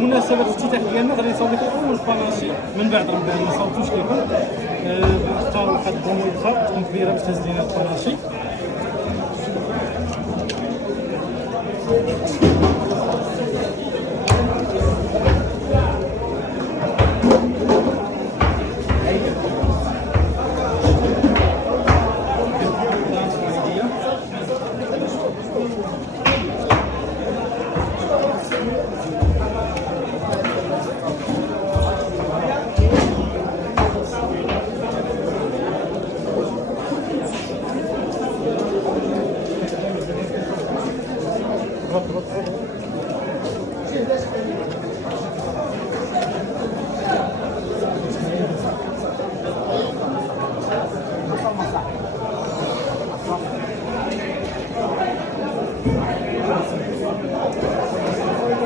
مناسبة الافتتاح ديالنا غادي يصاوب لك اول باناشي من بعد راه ما صاوبتوش لكم. اختاروا واحد البومو اخرى تكون كبيره باش تهز لينا الباناشي.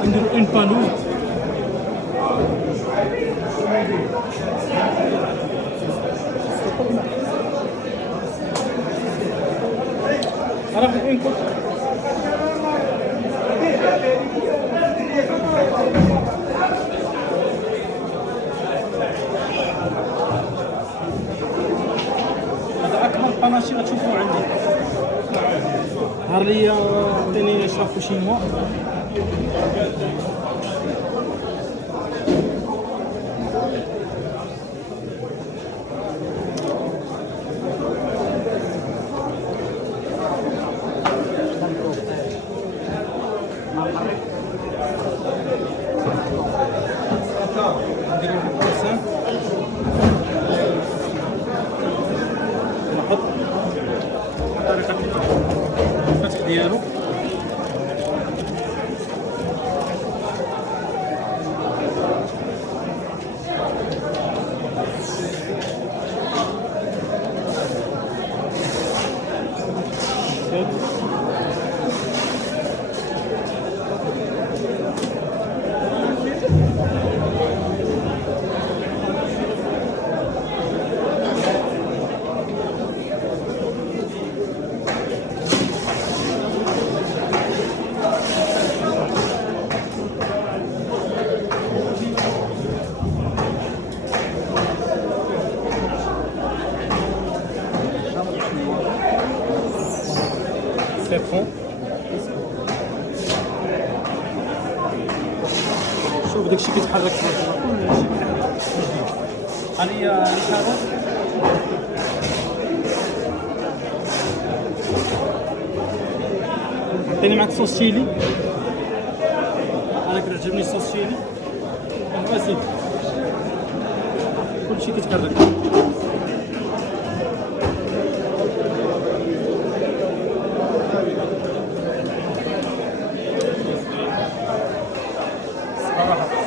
نديرو اون بانو راه اون كوب هذا اكبر باناشي غتشوفوه عندي. هار ليا عطيني شافو شينوا. نديرو الكرسان نحط طريقة الفتح ديالو. سيفون شوف داكشي كيتحرك كلشي ها هي الكارون. عطيني معاك صوص شيلي. انا كيعجبني الصوص شيلي. اسيدي كلشي كيتحرك. صراحة